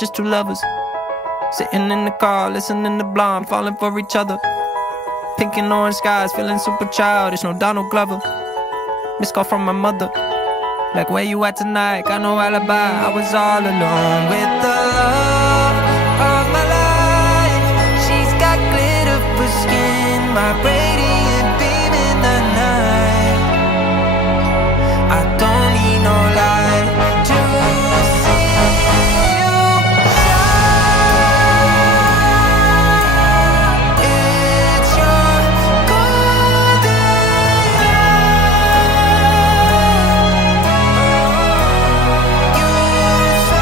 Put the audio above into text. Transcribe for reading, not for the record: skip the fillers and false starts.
just two lovers sitting in the car, listening to Blonde, falling for each other. Pink and orange skies, feeling super childish, no Donald Glover. Missed call from my mother, like where you at tonight, got no alibi. I was all alone with the